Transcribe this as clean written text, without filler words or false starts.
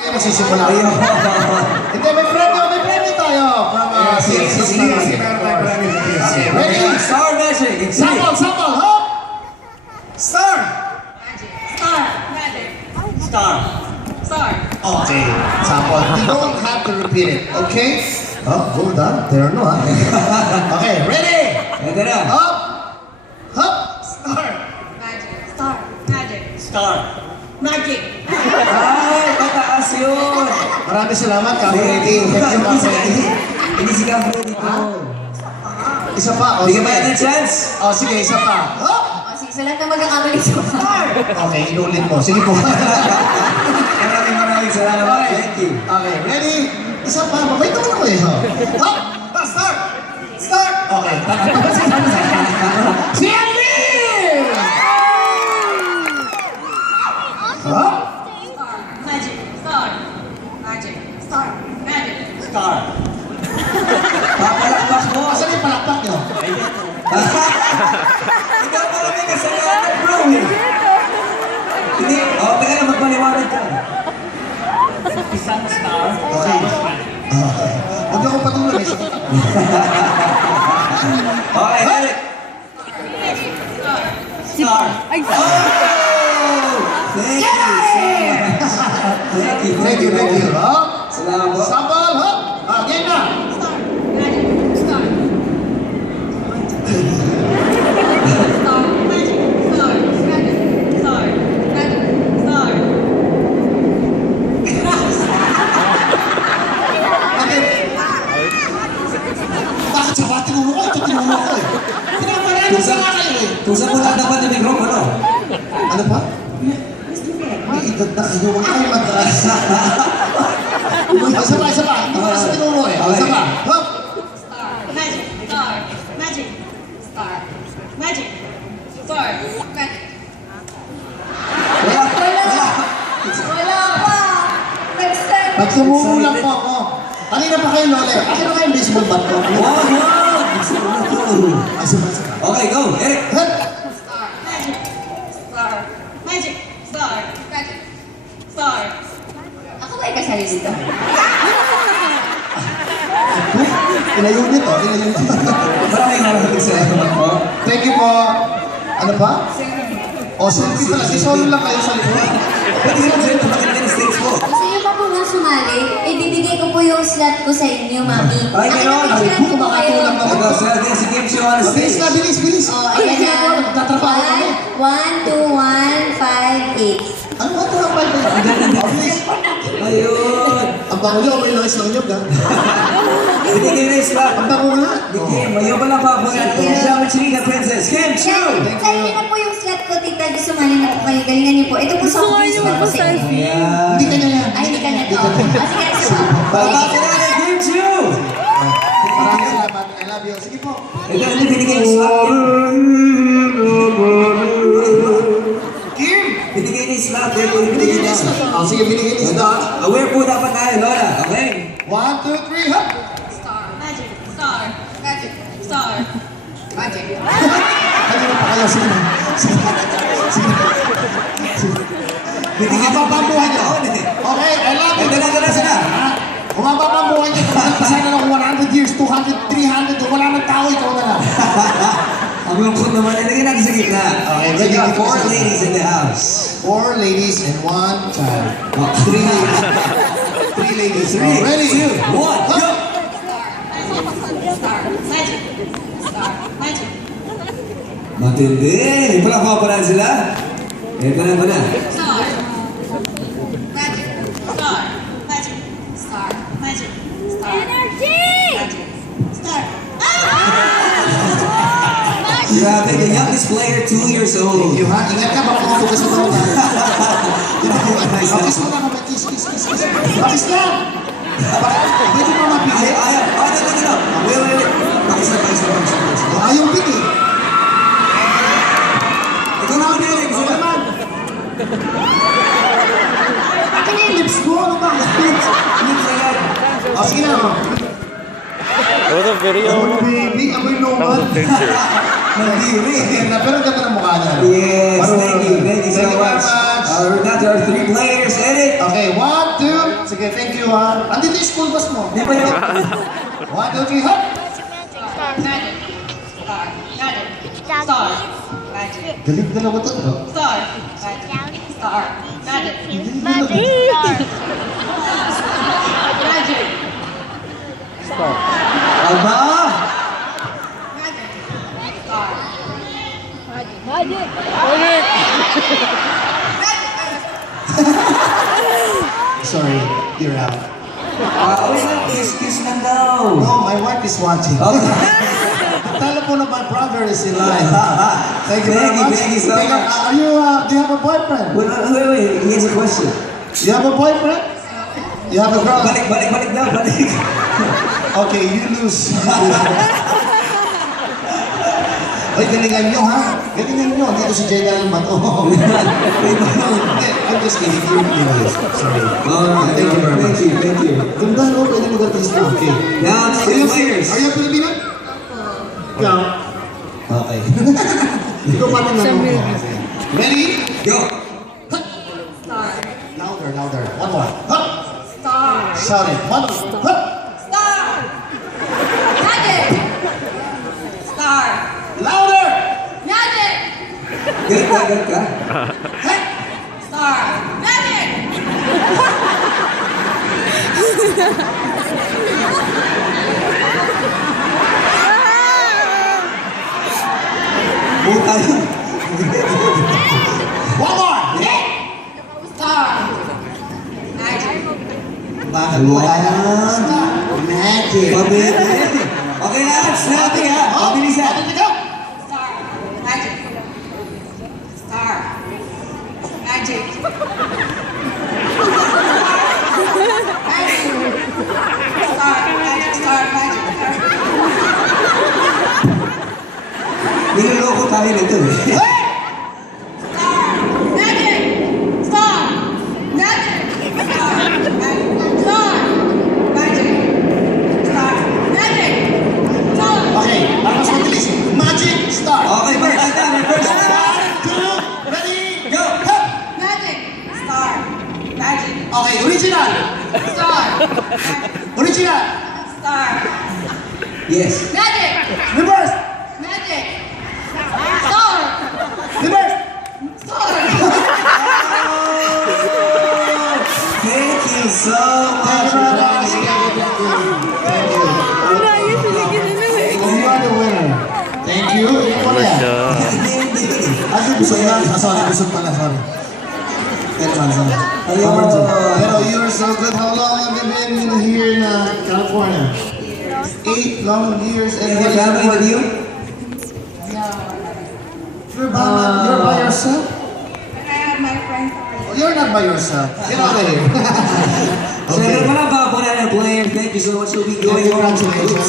Kaya magsisimula kayo. Hindi, may premyo tayo. Ready? Star Magic. Sample, hop! Star. Magic. Star. Magic. Star. Star. Okay, sample. You don't have to repeat it, okay? Oh, hold on. There no, ha? Okay, ready? Ito na. Hop! Hop! Star. Magic. Star. Magic. Star. Magic. Ay, pataas yun. Maraming salamat, Kapuriti. Thank you, Kapuriti. Hindi si Kapro dito. Isa pa. Bigyan ba yan ng chance? Oh, sige, isa pa. Hop! O, sige, sa lahat na magkakamali sa star. Okay, inulit mo. Sige po. Maraming salamat. Thank you. Okay, ready? Isa pa. Mabait naman ako eh. Hop! Start! Start! Okay. Si Emil! Hop! Star. Magic. Star. Magic. Star. Magic. Star. Papalakpak mo. Asan yung palakpak nyo? Ikaw pala may kasalanan, bro. Hindi. Okay na, magpaliwanag ka. Isang star. Okay. Okay. Huwag niyo akong patuloy. Sakit ako. Okay, Eric. Magic. Star. Star. Oh! Thank you, sir. Thank you. Hop! Salamat po. Sabal, hop! Game na! Star. Magic. Star. Star. Magic. Star. Magic. Star. Magic. Star. Bakit sa ba? Tinulo ko? Ito tinulo ko eh. Pinaparaan sa nga kayo eh. Kung saan mo nadapat ng mikropono? Ano pa? May edad na kayo. Huwag kayo mataas. Isa pa. Ito pa sa tinulo eh. Isa pa. Hop! Star. Magic. Star. Magic. Star. Magic. Star. Magic. Wala. Wala pa. Next time. Pag sumuulang po ako, kanina pa kayo lole. Akin na kayo yung baseball bat ko. Wow! Ay, isa. Okay, go. Eric. Hop! Star. Magic. Star. Magic. Star. Magic. Star. Ako ba kasali dito? Ilayo nito. Maraming narating sa mga po. Thank you po. Ano pa? O, selfie pala. Sisolo lang kayo sa likod. Pwede ka dyan, tumakin na yung stage mo. Gusto niyo pa po nga sumali? Ibibigay ko po yung slot ko sa inyo, Mami. Ay, gano'n. Akin na po kayo. Kumakatulong naman. Ito, sila si Kim Show on Bilis stage. na, bilis. Oh, Ay, ayan hindi na. ako. Nagtatrabaho kami. 1, 2, 1, 5, 8. Ano ba ito lang pa ito? Bilis. Ayun. Ang bango nyo, may noise lang nyo, ga? Binigay na yung spot. Ang bango nga. Kim, mayo pa lang pa po natin. Siya, Chirina Princess. Kim Show! Sa inyo na po yung slot ko, tita. Sumali na po kayo. Galingan niyo po. Ito po sa office na po sa inyo. Ayan. Hindi kanya yan. Ay, hindi ka na to. Sige, sige. Pagbakin na ng Kim Show! Maraming salamat. I love you. Sige po. Ito, ano binigay yung slot? Kim! Binigay niya yung slot. Binigyan niya slot. Oh, sige, binigyan niya slot. Aware po dapat tayo, Lola. Okay? 1, 2, 3, hop! Star. Magic. Star. Magic. Star. Magic. Kanina pa kayo. Sige. Binigay Humaba pa ang buhay niyo. Okay, I love you. Ito na sila. Humaba pa ang buhay niyo. Sana ng 100 years, 200, 300. Wala nang tao, ikaw na lang. Ang lungkot naman, ilagay natin sa gitna. Okay, We got dito 4 sa- ladies in the house. 4 ladies and 1 child. 3 ladies. 3 ladies. 3, Ready? 2, 1, go! Star. Magic. Star. Magic. Matindi! Hindi pala kapaparan sila. Ito na ba na? Star. Magic. Star. Magic. Star. Magic. Star. Magic. Star. Grabe, the youngest player, 2 years Thank old. you, ha? Ingat ka, baka matugas mo na. Kiss mo na kami. Kiss. Kiss na! Pwede mo mapili. Ayaw. Oh, no. Wait. Pakis na. Ayaw pili. Ikaw na ako nila. Gusto naman. Akin na yung lips ko. Ano ba? Lips agad. O, sige na. What a video. Amoy baby, amoy loman. Nandiri. Pero ang ganda ng mukha niya. Yes, thank you so Thank you very much. much. We're down to our 3 players. Edit. Okay, 1, 2, Sige, thank you ha. Andito yung school bus mo. Di ba yun? 1, 2, 3, hop! Star, magic. Star, magic. Star, magic. Galing dalawa to, no? Star, magic. Star, magic. Magic. Aba! Magic. Star. Sorry, you're out. Wait lang, kiss lang daw. No, my wife is watching. Okay. Tell her na my brother is in line. Thank you very much. Thank you so Teka, much. Are you, do you have a boyfriend? Wait, he has a question. You have a boyfriend? You have a girl? Balik daw, balik. Okay, you lose. Ay, galingan nyo ha? Galingan nyo. Dito si Jada naman. Oh. I'm just kidding. You're English. Sorry. Alright, Thank you very much. Thank you. Ganda no? Pwede mag-artista. Okay. Now, Are to you, the players. are you Filipino? Ikaw? Okay. Ikaw pati na mo. Ready? Go. Star. Louder, louder. One more. Hup! Star. Shout it. One more. Hup! Star. Magic. Star. Louder! Magic. Galit ka. Hey! Star. Magic. Buta yun. One more! Yeah! Star. Magic. Bakit wala na? Magic. Pabilis. Okay na, snappy ha. Pabilisan. Star. Magic. Star. Magic. Star. Magic. Star. Magic. Niloloko tayo nito eh. Star. Magic. Star. Magic. Star. Magic. Star. Magic. Star. Magic. Star. Okay, para mas mabilis. Magic star. Okay, first time, first time. 2, ready, Go. Hup! Magic. Star. Magic. Okay, original. Star. Magic. Original. Star. Yes. Magic. Reverse. Magic. Star. Reverse. Star. Thank you so Thank much. you very much. Thank you. You are the winner. Thank you. Ikaw pala yan. Asa busog na? Sorry, busog pala. Sorry. Sorry. Pero you're so good. How long have you been here in California? 8 long years. And your family with you? You're by yourself? I have my friends already. Oh, you're not by yourself. Get out of here. So, Okay. mga bago na players, thank you so much. We'll be going on to Congratulations.